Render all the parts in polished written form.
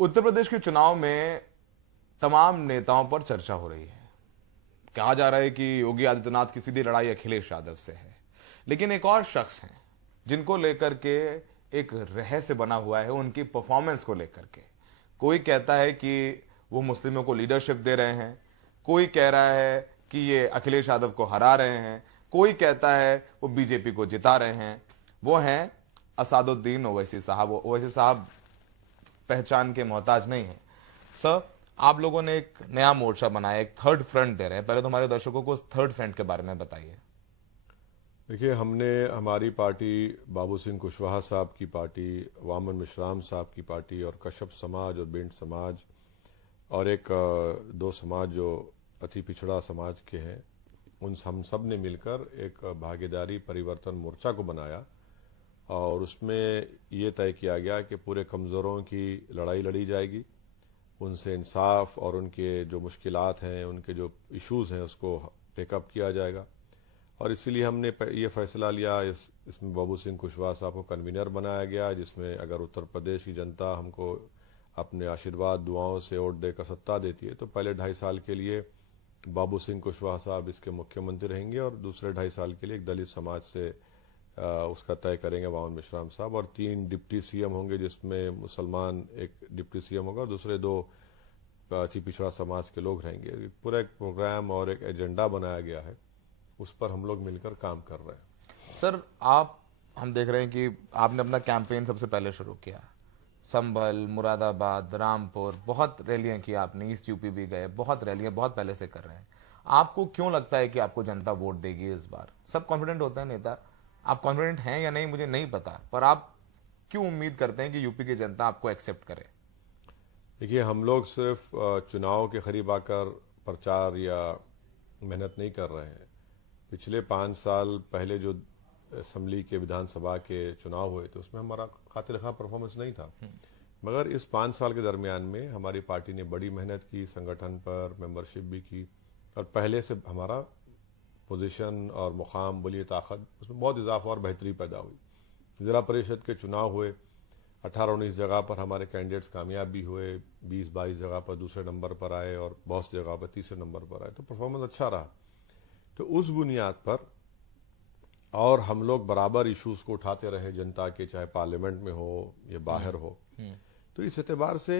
उत्तर प्रदेश के चुनाव में तमाम नेताओं पर चर्चा हो रही है। कहा जा रहा है कि योगी आदित्यनाथ की सीधी लड़ाई अखिलेश यादव से है, लेकिन एक और शख्स हैं जिनको लेकर के एक रहस्य बना हुआ है, उनकी परफॉर्मेंस को लेकर के। कोई कहता है कि वो मुस्लिमों को लीडरशिप दे रहे हैं, कोई कह रहा है कि ये अखिलेश यादव को हरा रहे हैं, कोई कहता है वो बीजेपी को जिता रहे हैं। वो हैं असादुद्दीन ओवैसी साहब। ओवैसी साहब पहचान के मोहताज नहीं है। सर, आप लोगों ने एक नया मोर्चा बनाया, एक थर्ड फ्रंट दे रहे हैं। पहले तो हमारे दर्शकों को उस थर्ड फ्रंट के बारे में बताइए। देखिए, हमने हमारी पार्टी, बाबू सिंह कुशवाहा साहब की पार्टी, वामन मिश्राम साहब की पार्टी और कश्यप समाज और बेंट समाज और एक दो समाज जो अति पिछड़ा समाज के हैं, उन हम सब ने मिलकर एक भागीदारी परिवर्तन मोर्चा को बनाया और उसमें ये तय किया गया कि पूरे कमजोरों की लड़ाई लड़ी जाएगी, उनसे इंसाफ और उनके जो मुश्किलात हैं, उनके जो इश्यूज हैं, उसको टेकअप किया जाएगा। और इसीलिए हमने ये फैसला लिया, इसमें बाबू सिंह कुशवाहा साहब को कन्वीनर बनाया गया, जिसमें अगर उत्तर प्रदेश की जनता हमको अपने आशीर्वाद दुआओं से वोट देकर सत्ता देती है तो पहले 2.5 साल के लिए बाबू सिंह कुशवाहा साहब इसके मुख्यमंत्री रहेंगे और दूसरे 2.5 साल के लिए एक दलित समाज से उसका तय करेंगे वामन मिश्राम साहब। और 3 डिप्टी सीएम होंगे, जिसमें मुसलमान एक डिप्टी सीएम होगा और दूसरे 2 अति पिछड़ा समाज के लोग रहेंगे। पूरा एक प्रोग्राम और एक एजेंडा बनाया गया है, उस पर हम लोग मिलकर काम कर रहे हैं। सर, हम देख रहे हैं कि आपने अपना कैंपेन सबसे पहले शुरू किया। संभल, मुरादाबाद, रामपुर, बहुत रैलियां की आपने, ईस्ट यूपी भी गए, बहुत रैलियां बहुत पहले से कर रहे हैं। आपको क्यों लगता है कि आपको जनता वोट देगी इस बार? सब कॉन्फिडेंट होते हैं नेता, आप कॉन्फिडेंट हैं या नहीं मुझे नहीं पता, पर आप क्यों उम्मीद करते हैं कि यूपी की जनता आपको एक्सेप्ट करे? देखिए, हम लोग सिर्फ चुनाव के करीब आकर प्रचार या मेहनत नहीं कर रहे हैं। पिछले 5 साल पहले जो असेंबली के विधानसभा के चुनाव हुए थे, उसमें हमारा खातिर खा परफॉर्मेंस नहीं था, मगर इस 5 साल के दरमियान में हमारी पार्टी ने बड़ी मेहनत की, संगठन पर मेंबरशिप भी की और पहले से हमारा पोजीशन और मुकाम, बोलिए ताकत, उसमें बहुत इजाफा और बेहतरी पैदा हुई। जिला परिषद के चुनाव हुए, 18-19 जगह पर हमारे कैंडिडेट्स कामयाब भी हुए, 20-22 जगह पर दूसरे नंबर पर आए और बहुत सी जगह पर तीसरे नंबर पर आए, तो परफॉर्मेंस अच्छा रहा। तो उस बुनियाद पर और हम लोग बराबर इश्यूज को उठाते रहे जनता के, चाहे पार्लियामेंट में हो या बाहर हो, तो इस एतबार से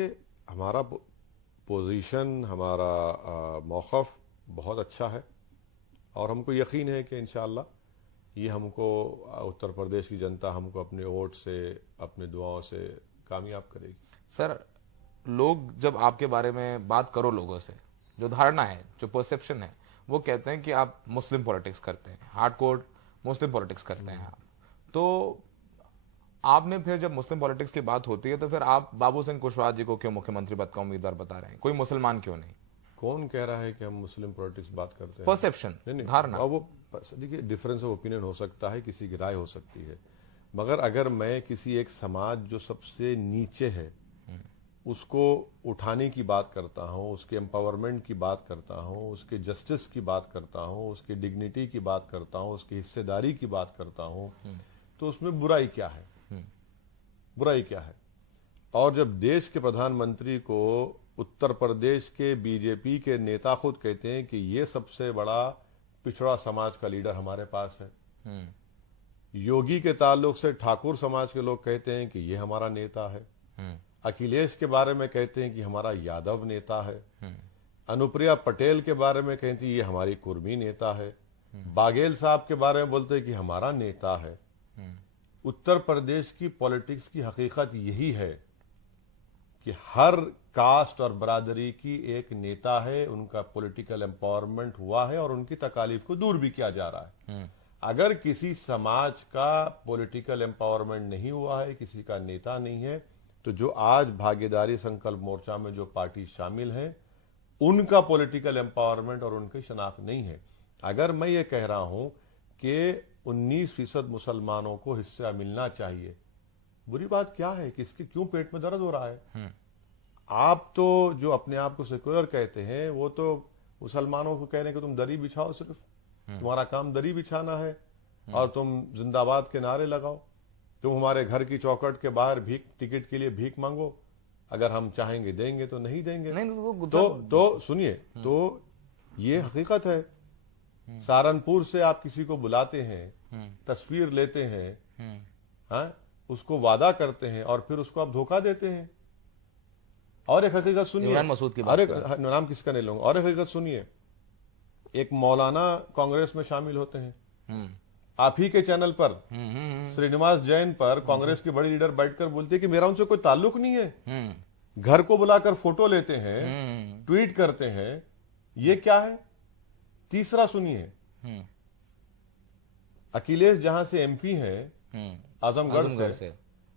हमारा पोजीशन, हमारा मौक़िफ़ बहुत अच्छा है और हमको यकीन है कि इंशाअल्लाह ये हमको उत्तर प्रदेश की जनता हमको अपने वोट से, अपने दुआओं से कामयाब करेगी। सर, लोग जब आपके बारे में बात करो, लोगों से जो धारणा है, जो परसेप्शन है, वो कहते हैं कि आप मुस्लिम पॉलिटिक्स करते हैं, हार्डकोर मुस्लिम पॉलिटिक्स करते हैं आप। तो आपने फिर जब मुस्लिम पॉलिटिक्स की बात होती है तो फिर आप बाबू सिंह कुशवाहा जी को क्यों मुख्यमंत्री पद का उम्मीदवार बता रहे हैं? कोई मुसलमान क्यों नहीं? कौन कह रहा है कि हम मुस्लिम पॉलिटिक्स बात करते हैं? परसेप्शन, धारणा। वो देखिए, डिफरेंस ऑफ ओपिनियन हो सकता है, किसी की राय हो सकती है, मगर अगर मैं किसी एक समाज जो सबसे नीचे है उसको उठाने की बात करता हूं, उसके एम्पावरमेंट की बात करता हूं, उसके जस्टिस की बात करता हूं, उसकी डिग्निटी की बात करता हूं, उसकी हिस्सेदारी की बात करता हूं, तो उसमें बुराई क्या है? बुराई क्या है? और जब देश के प्रधानमंत्री को उत्तर प्रदेश के बीजेपी के नेता खुद कहते हैं कि ये सबसे बड़ा पिछड़ा समाज का लीडर हमारे पास है, योगी के ताल्लुक से ठाकुर समाज के लोग कहते हैं कि ये हमारा नेता है, अखिलेश के बारे में कहते हैं कि हमारा यादव नेता है, अनुप्रिया पटेल के बारे में कहती है ये हमारी कुर्मी नेता है, बाघेल साहब के बारे में बोलते हैं कि हमारा नेता है। उत्तर प्रदेश की पॉलिटिक्स की हकीकत यही है कि हर कास्ट और बरादरी की एक नेता है, उनका पॉलिटिकल एम्पावरमेंट हुआ है और उनकी तकालीफ को दूर भी किया जा रहा है। अगर किसी समाज का पॉलिटिकल एम्पावरमेंट नहीं हुआ है, किसी का नेता नहीं है, तो जो आज भागीदारी संकल्प मोर्चा में जो पार्टी शामिल है, उनका पॉलिटिकल एम्पावरमेंट और उनकी शनाख्त नहीं है। अगर मैं ये कह रहा हूं कि 19% मुसलमानों को हिस्सा मिलना चाहिए, बुरी बात क्या है? किसके क्यों पेट में दर्द हो रहा है? आप तो जो अपने आप को सेक्युलर कहते हैं, वो तो मुसलमानों को कह रहे हैं कि तुम दरी बिछाओ, सिर्फ तुम्हारा काम दरी बिछाना है और तुम जिंदाबाद के नारे लगाओ, तुम हमारे घर की चौखट के बाहर टिकट के लिए भीख मांगो, अगर हम चाहेंगे देंगे तो नहीं देंगे। नहीं तो सुनिए, तो ये हकीकत है। सहारनपुर से आप किसी को बुलाते हैं, तस्वीर लेते हैं, हाँ, उसको वादा करते हैं और फिर उसको आप धोखा देते हैं। और एक हकीकत सुनिए, इमरान मसूद की बात नाम किसका नहीं लूंगा, और एक हकीकत सुनिए, एक मौलाना कांग्रेस में शामिल होते हैं। आप ही के चैनल पर श्रीनिवास जैन पर कांग्रेस की बड़ी लीडर बैठकर बोलती है कि मेरा उनसे कोई ताल्लुक नहीं है। घर को बुलाकर फोटो लेते हैं, ट्वीट करते हैं। ये क्या है? तीसरा सुनिए, अखिलेश जहां से एमपी हैं, आजमगढ़ से,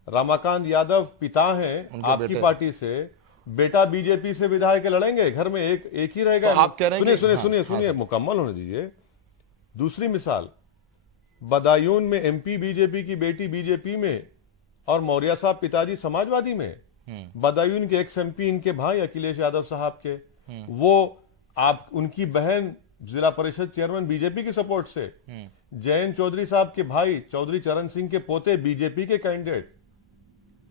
रमाकांत यादव पिता हैं आपकी पार्टी से, बेटा बीजेपी से विधायक लड़ेंगे, घर में एक ही रहेगा। तो आप कह रहे हैं सुनिए, मुकम्मल होने दीजिए। दूसरी मिसाल, बदायूं में एमपी बीजेपी की बेटी बीजेपी में और मौर्य साहब पिताजी समाजवादी में। बदायूं के एक्स एमपी इनके भाई अखिलेश यादव साहब के, वो आप उनकी बहन जिला परिषद चेयरमैन बीजेपी की सपोर्ट से। जयंत चौधरी साहब के भाई चौधरी चरण सिंह के पोते बीजेपी के कैंडिडेट।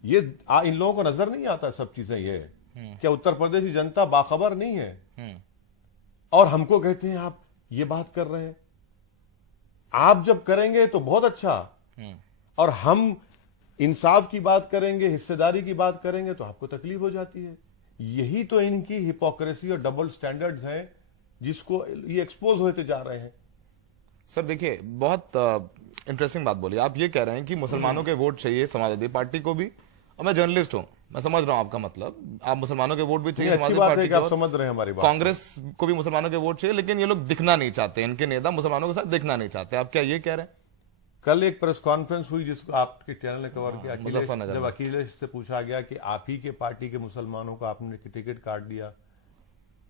ये इन लोगों को नजर नहीं आता सब चीजें। ये क्या उत्तर प्रदेश की जनता बाखबर नहीं है? और हमको कहते हैं आप ये बात कर रहे हैं। आप जब करेंगे तो बहुत अच्छा, और हम इंसाफ की बात करेंगे, हिस्सेदारी की बात करेंगे तो आपको तकलीफ हो जाती है। यही तो इनकी हिपोक्रेसी और डबल स्टैंडर्ड्स हैं जिसको ये एक्सपोज होते जा रहे हैं। सर देखिए, बहुत इंटरेस्टिंग बात बोली। आप ये कह रहे हैं कि मुसलमानों के वोट चाहिए समाजवादी पार्टी को भी, और मैं जर्नलिस्ट हूं, मैं समझ रहा हूं आपका मतलब। आप मुसलमानों के वोट भी चाहिए समाजवादी पार्टी को, आप समझ रहे हैं हमारी बात। कांग्रेस को भी मुसलमानों के वोट चाहिए, लेकिन ये लोग दिखना नहीं चाहते, इनके नेता मुसलमानों के साथ दिखना नहीं चाहते। आप क्या ये कह रहे हैं? कल एक प्रेस कॉन्फ्रेंस हुई जिसको आपके चैनल ने कवर किया। जब अखिलेश से पूछा गया कि आप ही के पार्टी के मुसलमानों को आपने टिकट काट दिया,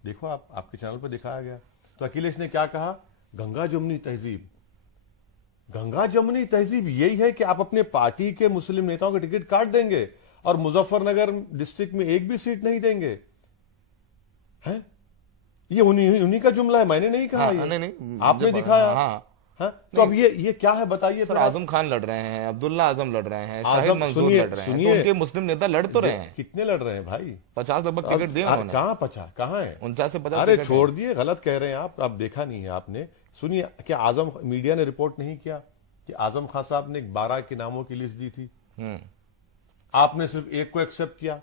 देखो आपके चैनल पर दिखाया गया, तो अखिलेश ने क्या कहा? गंगा जमुनी तहजीब। गंगा जमुनी तहजीब यही है कि आप अपने पार्टी के मुस्लिम नेताओं के टिकट काट देंगे और मुजफ्फरनगर डिस्ट्रिक्ट में एक भी सीट नहीं देंगे, हैं? ये उन्हीं का जुमला है, मैंने नहीं कहा। नहीं, आपने दिखाया। तो अब ये क्या है बताइए? सर, आजम खान लड़ रहे हैं, अब्दुल्ला आजम लड़ रहे हैं, शाहिद मंसूर लड़ रहे हैं, तो उनके मुस्लिम नेता लड़ तो रहे हैं। कितने लड़ रहे हैं भाई? 50 लगभग टिकट दिए उन्होंने। कहां 50? कहां है? 49 से 50। अरे छोड़ दिए, गलत कह रहे हैं आप देखा नहीं है आपने। सुनिए, क्या आजम मीडिया ने रिपोर्ट नहीं किया कि आजम खान साहब ने 12 के नामों की लिस्ट दी थी, आपने सिर्फ एक को एक्सेप्ट किया?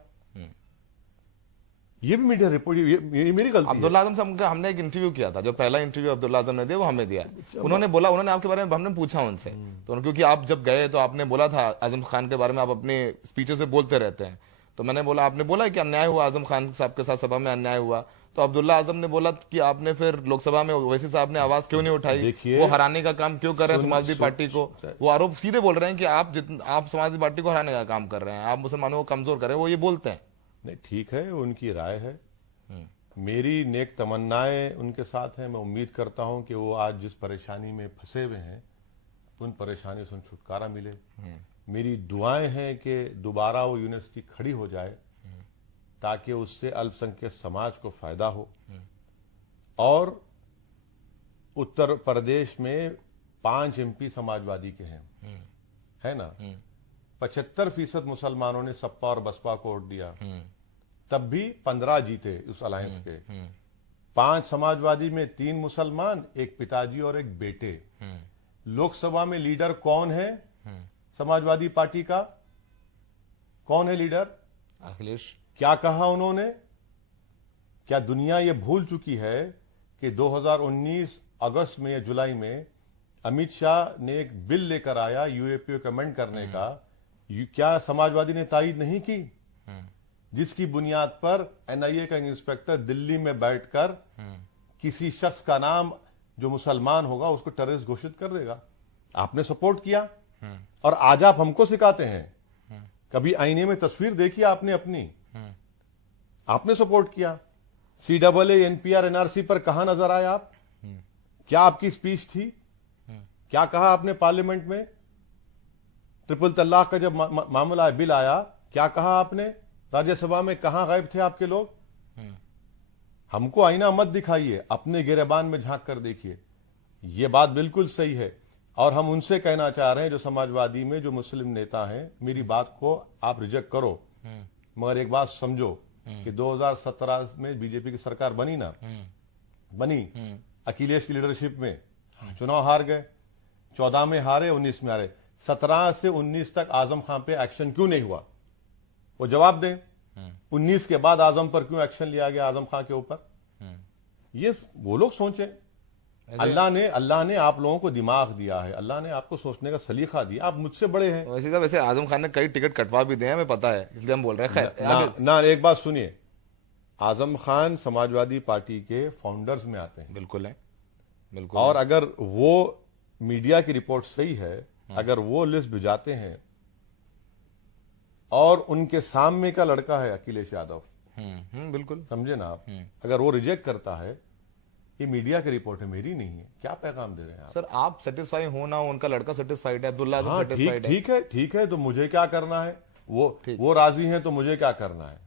ये भी मीडिया रिपोर्ट, ये मेरी गलती है। अब्दुल्ला आजम साहब का हमने एक इंटरव्यू किया था, जो पहला इंटरव्यू अब्दुल्ला आजम ने दिया वो हमने दिया। उन्होंने बोला, उन्होंने आपके बारे में, हमने पूछा उनसे, तो क्योंकि आप जब गए तो आपने बोला था आजम खान के बारे में, आप अपने स्पीचेस से बोलते रहते हैं, तो मैंने बोला, आपने बोला कि अन्याय हुआ, आजम खान साहब के साथ सभा में अन्याय हुआ, तो अब्दुल्ला आजम ने बोला कि आपने फिर लोकसभा में ओवैसी साहब ने आवाज क्यों नहीं उठाई, वो हराने का काम क्यों कर रहे हैं समाजवादी पार्टी को। वो आरोप सीधे बोल रहे हैं कि आप समाजवादी पार्टी को हराने का काम कर रहे हैं, आप मुसलमानों को कमजोर कर रहे हैं, वो ये बोलते हैं। नहीं, ठीक है, उनकी राय है। मेरी नेक तमन्नाएं उनके साथ हैं। मैं उम्मीद करता हूं कि वो आज जिस परेशानी में फंसे हुए हैं, उन परेशानी से छुटकारा मिले। मेरी दुआएं हैं कि दोबारा वो यूनिवर्सिटी खड़ी हो जाए ताकि उससे अल्पसंख्यक समाज को फायदा हो। और उत्तर प्रदेश में 5 एमपी समाजवादी के हैं, है ना? 75% मुसलमानों ने सपा और बसपा को वोट दिया, तब भी 15 जीते उस अलायंस के। 5 समाजवादी में 3 मुसलमान, एक पिताजी और एक बेटे। लोकसभा में लीडर कौन है समाजवादी पार्टी का? कौन है लीडर? अखिलेश। क्या कहा उन्होंने? क्या दुनिया ये भूल चुकी है कि 2019 अगस्त में या जुलाई में अमित शाह ने एक बिल लेकर आया यूएपीओ कमेंट करने का? क्या समाजवादी ने तायीद नहीं की? जिसकी बुनियाद पर एनआईए का इंस्पेक्टर दिल्ली में बैठकर किसी शख्स का नाम जो मुसलमान होगा उसको टेररिस्ट घोषित कर देगा। आपने सपोर्ट किया, और आज आप हमको सिखाते हैं। कभी आईने में तस्वीर देखी आपने अपनी? आपने सपोर्ट किया। CAA NPR NRC पर कहां नजर आए आप? क्या आपकी स्पीच थी? क्या कहा आपने पार्लियामेंट में? ट्रिपल तलाक का जब मामला बिल आया, क्या कहा आपने? राज्यसभा में कहां गायब थे आपके लोग? हमको आईना मत दिखाइए, अपने गिरेबान में झांक कर देखिए। ये बात बिल्कुल सही है, और हम उनसे कहना चाह रहे हैं जो समाजवादी में जो मुस्लिम नेता हैं, मेरी बात को आप रिजेक्ट करो, मगर एक बात समझो कि 2017 में बीजेपी की सरकार बनी ना, बनी अखिलेश की लीडरशिप में, चुनाव हार गए, 14 में हारे, 19 में हारे, 17 से 19 तक आजम खान पे एक्शन क्यों नहीं हुआ? वो जवाब दें। 19 के बाद आजम पर क्यों एक्शन लिया गया, आजम खान के ऊपर? ये वो लोग सोचें। अल्लाह ने आप लोगों को दिमाग दिया है, अल्लाह ने आपको सोचने का सलीका दिया, आप मुझसे बड़े हैं। वैसे आजम खान ने कई टिकट कटवा भी दिए हैं, हमें पता है, इसलिए हम बोल रहे हैं। खैर एक बात सुनिए, आजम खान समाजवादी पार्टी के फाउंडर्स में आते हैं। बिल्कुल है, बिल्कुल। और अगर वो मीडिया की रिपोर्ट सही है, अगर वो लिस्ट भिजाते हैं और उनके सामने का लड़का है अखिलेश यादव, बिल्कुल, समझे ना आप, अगर वो रिजेक्ट करता है, ये मीडिया की रिपोर्ट है, मेरी नहीं है, क्या पैगाम दे रहे हैं आप? सर आप सेटिस्फाई हो ना हो, उनका लड़का सेटिस्फाइड है, अब्दुल्ला आजम सेटिस्फाइड है। ठीक है, तो मुझे क्या करना है? वो राजी हैं तो मुझे क्या करना है?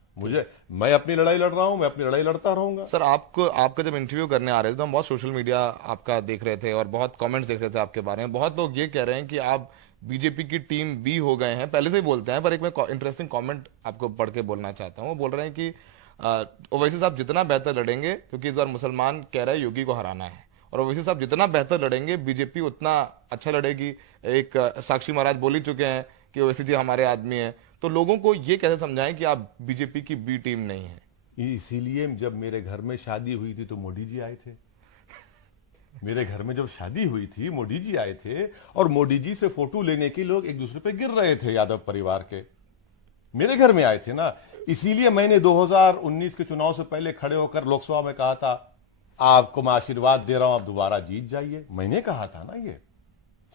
मैं अपनी लड़ाई लड़ रहा हूं, मैं अपनी लड़ाई लड़ता रहूंगा। सर आपका जब इंटरव्यू करने आ रहे थे तो हम बहुत सोशल मीडिया आपका देख रहे थे और बहुत कमेंट्स देख रहे थे आपके बारे में। बहुत लोग ये कह रहे हैं कि आप बीजेपी की टीम बी हो गए हैं, पहले से ही बोलते हैं, पर एक मैं इंटरेस्टिंग कमेंट आपको पढ़ के बोलना चाहता हूं। वो बोल रहे हैं कि ओवैसी साहब जितना बेहतर लड़ेंगे, क्योंकि इस बार मुसलमान कह रहे हैं योगी को हराना है, और ओवैसी साहब जितना बेहतर लड़ेंगे बीजेपी उतना अच्छा लड़ेगी। एक साक्षी महाराज बोल ही चुके हैं कि ओवैसी जी हमारे आदमी है। तो लोगों को ये कैसे समझाएं कि आप बीजेपी की बी टीम नहीं है? इसीलिए जब मेरे घर में शादी हुई थी तो मोदी जी आए थे। मेरे घर में जब शादी हुई थी मोदी जी आए थे, और मोदी जी से फोटो लेने के लोग एक दूसरे पे गिर रहे थे, यादव परिवार के मेरे घर में आए थे ना। इसीलिए मैंने 2019 के चुनाव से पहले खड़े होकर लोकसभा में कहा था, आपको मैं आशीर्वाद दे रहा हूं, आप दोबारा जीत जाइए। मैंने कहा था ना, ये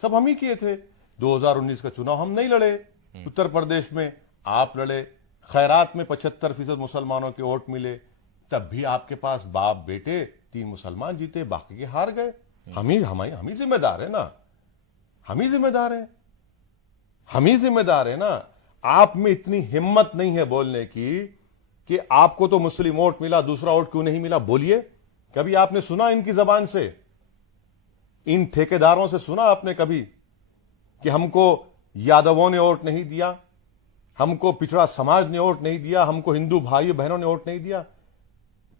सब हम ही किए थे। 2019 का चुनाव हम नहीं लड़े, उत्तर प्रदेश में आप लड़े, खैरात में 75% मुसलमानों के वोट मिले, तब भी आपके पास बाप बेटे 3 मुसलमान जीते, बाकी के हार गए। हम ही जिम्मेदार है ना, हम ही जिम्मेदार है ना। आप में इतनी हिम्मत नहीं है बोलने की कि आपको तो मुस्लिम वोट मिला, दूसरा वोट क्यों नहीं मिला? बोलिए, कभी आपने सुना इनकी जबान से, इन ठेकेदारों से सुना आपने कभी कि हमको यादवों ने वोट नहीं दिया, हमको पिछड़ा समाज ने वोट नहीं दिया, हमको हिंदू भाई बहनों ने वोट नहीं दिया?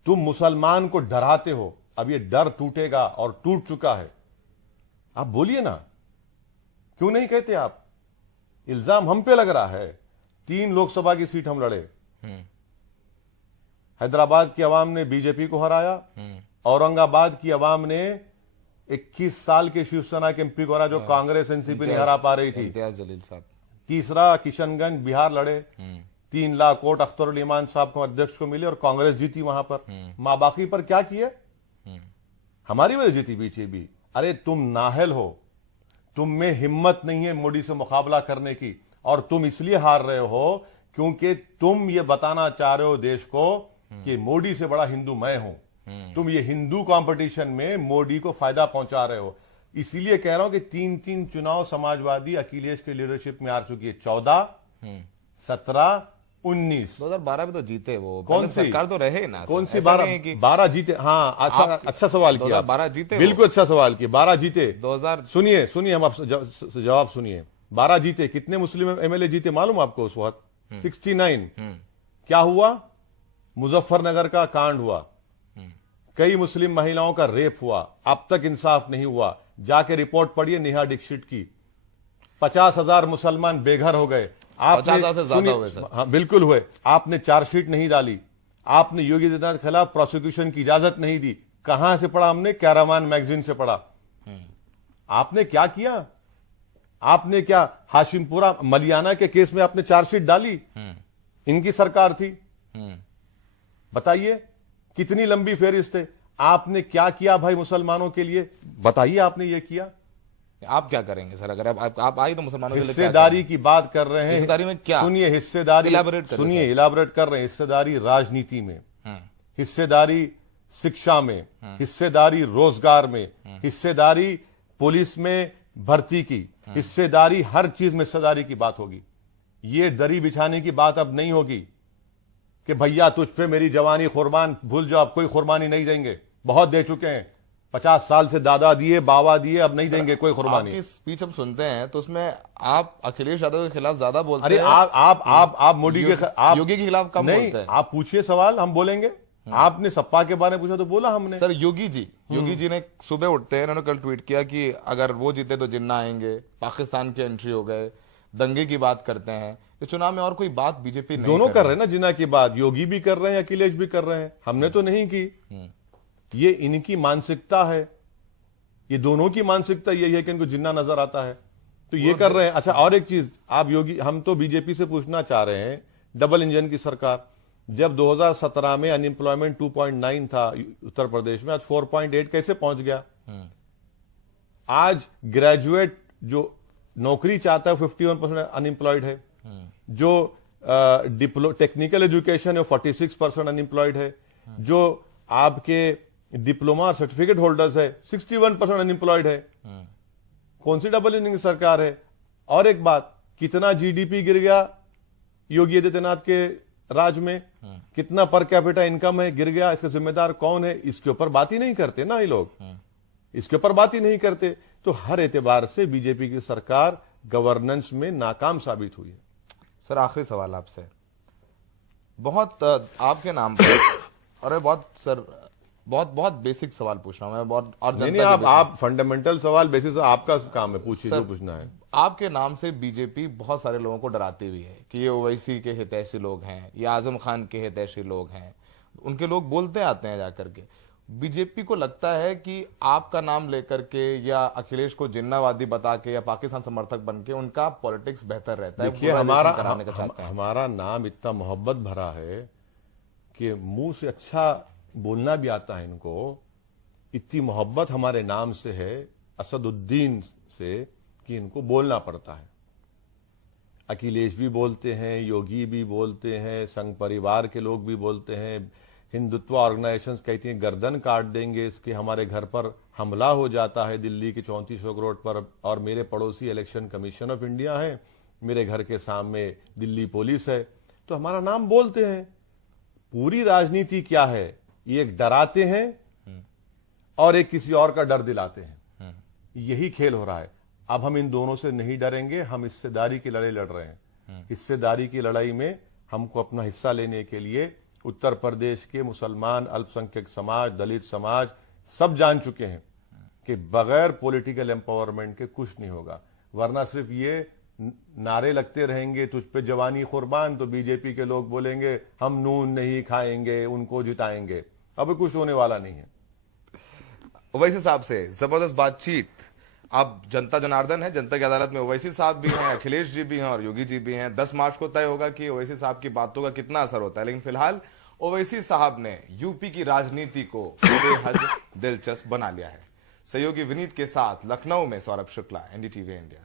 तुम मुसलमान को डराते हो, अब ये डर टूटेगा और टूट चुका है। आप बोलिए ना, क्यों नहीं कहते आप? इल्जाम हम पे लग रहा है। 3 लोकसभा की सीट हम लड़े, हैदराबाद की आवाम ने बीजेपी को हराया, औरंगाबाद की आवाम ने 21 साल के शिवसेना के एमपी को हरा, जो कांग्रेस एनसीपी नहीं हरा पा रही थी। इम्तियाज जलील साहब। तीसरा किशनगंज बिहार लड़े, 3 लाख वोट अख्तरुल ईमान साहब को अध्यक्ष को मिले और कांग्रेस जीती वहां पर। मां बाकी पर क्या किए? हमारी वजह जीती बीजेपी। अरे तुम नाहल हो, तुम में हिम्मत नहीं है मोदी से मुकाबला करने की, और तुम इसलिए हार रहे हो क्योंकि तुम ये बताना चाह रहे हो देश को कि मोदी से बड़ा हिंदू मैं हूं। तुम ये हिंदू कंपटीशन में मोदी को फायदा पहुंचा रहे हो। इसीलिए कह रहा हूं कि 3 चुनाव समाजवादी अखिलेश की लीडरशिप में आ चुकी है, 14, 17, 19। 2012 में तो जीते वो, कौन सी सरकार तो रहे ना? कौन सी 12 जीते? हाँ, अच्छा सवाल किया, 12 जीते, बिल्कुल अच्छा सवाल किया। 12 जीते। 2000 सुनिए हम जवाब सुनिए। 12 जीते। कितने मुस्लिम एमएलए जीते मालूम आपको उस वक्त? 69। क्या हुआ? मुजफ्फरनगर का कांड हुआ, कई मुस्लिम महिलाओं का रेप हुआ, अब तक इंसाफ नहीं हुआ। जाके रिपोर्ट पढ़िए नेहा दीक्षित की। 50,000 मुसलमान बेघर हो गए। 50,000 से ज्यादा हुए सर। हाँ बिल्कुल हुए। आपने चार्जशीट नहीं डाली, आपने योगी आदित्यनाथ के खिलाफ प्रोसिक्यूशन की इजाजत नहीं दी। कहां से पढ़ा हमने? कैरामान मैगजीन से पढ़ा। आपने क्या किया? आपने क्या हाशिमपुरा मलियाना के केस में आपने चार्जशीट डाली? इनकी सरकार थी। बताइए कितनी लंबी फेरिस्त है। आपने क्या किया भाई मुसलमानों के लिए? बताइए आपने ये किया? आप क्या करेंगे सर? अगर आप आए तो मुसलमानों के लिए हिस्सेदारी की बात कर रहे हैं। हिस्सेदारी में क्या? सुनिए, हिस्सेदारी सुनिए, इलाबरेट कर रहे हैं। हिस्सेदारी राजनीति में, हिस्सेदारी शिक्षा में, हिस्सेदारी रोजगार में, हिस्सेदारी पुलिस में भर्ती की, हिस्सेदारी हर चीज में हिस्सेदारी की बात होगी। ये दरी बिछाने की बात अब नहीं होगी कि भैया तुझ पे मेरी जवानी कुर्बान, भूल जाओ, अब कोई कुर्बानी नहीं देंगे, बहुत दे चुके हैं। 50 साल से दादा दिए, बाबा दिए, अब नहीं देंगे कोई कुर्बानी। आपकी स्पीच हम सुनते हैं तो उसमें आप अखिलेश यादव के खिलाफ ज्यादा बोलते अरे हैं। आप मोदी के आप योगी के खिलाफ कम नहीं, बोलते हैं। आप पूछिए सवाल, हम बोलेंगे। आपने सपा के बारे में पूछा तो बोला हमने। सर योगी जी ने सुबह उठते हैं, इन्होंने कल ट्वीट किया कि अगर वो जीते तो जिन्ना आएंगे, पाकिस्तान की एंट्री हो गए, दंगे की बात करते हैं। इस चुनाव में और कोई बात बीजेपी नहीं दोनों कर रहे हैं ना, जिन्ना की बात योगी भी कर रहे हैं, अखिलेश भी कर रहे हैं, हमने तो नहीं की। ये इनकी मानसिकता है, ये दोनों की मानसिकता यही है कि इनको जिन्ना नजर आता है तो ये कर रहे हैं। अच्छा, और एक चीज, आप योगी, हम तो बीजेपी से पूछना चाह रहे हैं, डबल इंजन की सरकार, जब 2017 में अनएम्प्लॉयमेंट 2.9 था उत्तर प्रदेश में, आज 4.8 कैसे पहुंच गया? आज ग्रेजुएट जो नौकरी चाहता है 51% अनएम्प्लॉयड है, जो टेक्निकल एजुकेशन है 46% अनएम्प्लॉयड है, जो आपके डिप्लोमा सर्टिफिकेट होल्डर्स है 61% अनएम्प्लॉयड है। कौन सी डबल इंजन की सरकार है? और एक बात, कितना जीडीपी गिर गया योगी आदित्यनाथ के राज में, कितना पर कैपिटा इनकम है गिर गया, इसका जिम्मेदार कौन है? इसके ऊपर बात ही नहीं करते ना ये लोग, इसके ऊपर बात ही नहीं करते। तो हर एतबार से बीजेपी की सरकार गवर्नेंस में नाकाम साबित हुई है। सर आखिरी सवाल आपसे, बहुत आपके नाम पर, अरे बहुत बेसिक सवाल पूछ रहा हूं मैं, बहुत, और नहीं, आप फंडामेंटल सवाल बेसिस आपका काम है, पूछिए जो पूछना है। आपके नाम से बीजेपी बहुत सारे लोगों को डराती हुई है कि ये ओवैसी के हितैषी लोग हैं, ये आजम खान के हितैषी लोग हैं, उनके लोग बोलते आते हैं जाकर के। बीजेपी को लगता है कि आपका नाम लेकर के या अखिलेश को जिन्नावादी बता के या पाकिस्तान समर्थक बन के उनका पॉलिटिक्स बेहतर रहता है। देखिए, हमारा नाम इतना मोहब्बत भरा है कि मुंह से अच्छा बोलना भी आता है इनको, इतनी मोहब्बत हमारे नाम से है असदुद्दीन से कि इनको बोलना पड़ता है। अखिलेश भी बोलते हैं, योगी भी बोलते हैं, संघ परिवार के लोग भी बोलते हैं, हिंदुत्व ऑर्गेनाइजेशंस कहती हैं गर्दन काट देंगे इसके, हमारे घर पर हमला हो जाता है दिल्ली के 34 ओक रोड पर, और मेरे पड़ोसी इलेक्शन कमीशन ऑफ इंडिया है, मेरे घर के सामने दिल्ली पुलिस है, तो हमारा नाम बोलते हैं। पूरी राजनीति क्या है? ये एक डराते हैं और एक किसी और का डर दिलाते हैं, यही खेल हो रहा है। अब हम इन दोनों से नहीं डरेंगे, हम हिस्सेदारी की लड़ाई लड़ रहे हैं। हिस्सेदारी की लड़ाई में हमको अपना हिस्सा लेने के लिए उत्तर प्रदेश के मुसलमान, अल्पसंख्यक समाज, दलित समाज सब जान चुके हैं कि बगैर पॉलिटिकल एम्पावरमेंट के कुछ नहीं होगा। वरना सिर्फ ये नारे लगते रहेंगे तुझ पे जवानी कुर्बान, तो बीजेपी के लोग बोलेंगे हम नून नहीं खाएंगे, उनको जिताएंगे। अब कुछ होने वाला नहीं है। ओवैसी साहब से जबरदस्त बातचीत। अब जनता जनार्दन है, जनता की अदालत में ओवैसी साहब भी हैं, अखिलेश जी भी हैं और योगी जी भी हैं। 10 मार्च को तय होगा कि ओवैसी साहब की बातों का कितना असर होता है, लेकिन फिलहाल ओवैसी साहब ने यूपी की राजनीति को बेहद दिलचस्प बना लिया है। सहयोगी विनीत के साथ लखनऊ में सौरभ शुक्ला, एनडीटीवी इंडिया।